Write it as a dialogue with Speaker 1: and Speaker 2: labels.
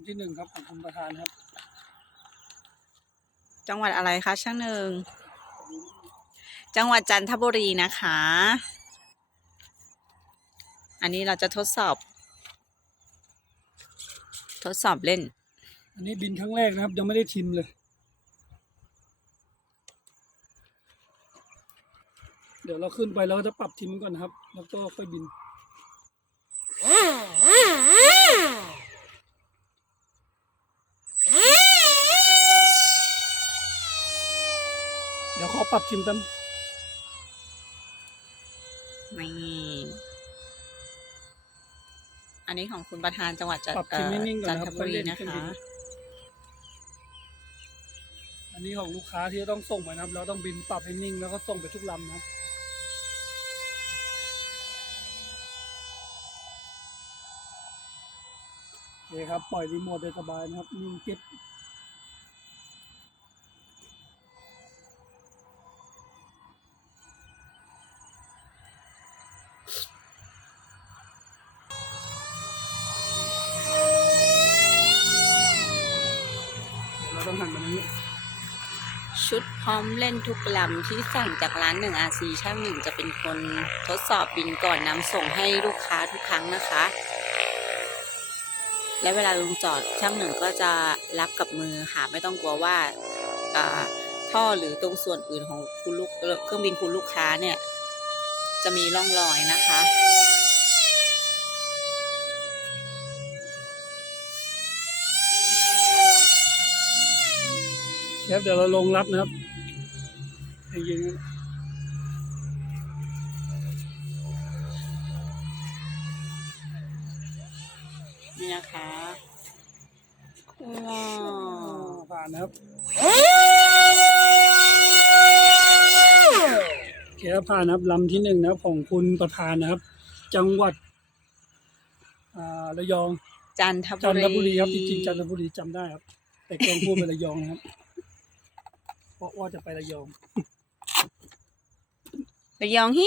Speaker 1: ำที่หนึ่งครับของคุณประธานครับ
Speaker 2: จังหวัดอะไรคะช่างหนึ่ง จังหวัดจันทบุรีนะคะ อันนี้เราจะทดสอบ ทดสอบเล่น
Speaker 1: อันนี้บินครั้งแรกนะครับ ยังไม่ได้ชิมเลย เดี๋ยวเราขึ้นไปเราก็จะปรับทิมก่อนนะครับ แล้วก็ค่อยบิน เดี๋ยวขอปรับทิมกัน
Speaker 2: นี่อันนี้ของคุณประธานจังหวัดจัน
Speaker 1: ปรับ
Speaker 2: เอ่
Speaker 1: ทิม
Speaker 2: อ
Speaker 1: นิ่งๆก่อน
Speaker 2: จัน
Speaker 1: นะค
Speaker 2: ท
Speaker 1: รับ
Speaker 2: บุรี
Speaker 1: ค่อยเล่น
Speaker 2: นะ
Speaker 1: เครื่อง
Speaker 2: คะ
Speaker 1: บินอันนี้ของลูกค้าที่จะต้องส่งไปนะครับ เราต้องบินปรับให้นิ่งแล้วก็ส่งไปทุกลำนะครับ โอเคครับ ปล่อยรีโมทได้สบายนะครับ นิ่งกิ๊บ เดี๋ยวเราต้องหันมาทางนี้
Speaker 2: ชุดพร้อมเล่นทุกลำที่สั่งจากร้านหนึ่งอาซีช่างหนึ่งจะเป็นคนทดสอบบินก่อนนำส่งให้ลูกค้าทุกครั้งนะคะ และเวลาลงจอดช่างหนึ่งก็จะรับกับมือค่ะไม่ต้องกลัวว่าท่อหรือตรงส่วนอื่นของคุณลูกเอ่อเครื่องบินคุณลูกค้าเนี่ย จะมีร่องรอยนะคะ
Speaker 1: เชฟเดี๋ยวเราลงรับนะครับให้ยิงนะ
Speaker 2: นี่นะคะว้าว
Speaker 1: ผ่านนะครับโอเคครับผ่านนะครับลำที่หนึ่งนะครับของคุณประธานนะครับ จังหวัดอ่าระยอง
Speaker 2: จันทบุ
Speaker 1: จัน
Speaker 2: รี
Speaker 1: ทบุรีครับจริงๆจันทบุรีจำได้ครับ แต่แกล้งพูดไประยองนะครับ เพราะว่าจะไประยอง
Speaker 2: ระยองฮิ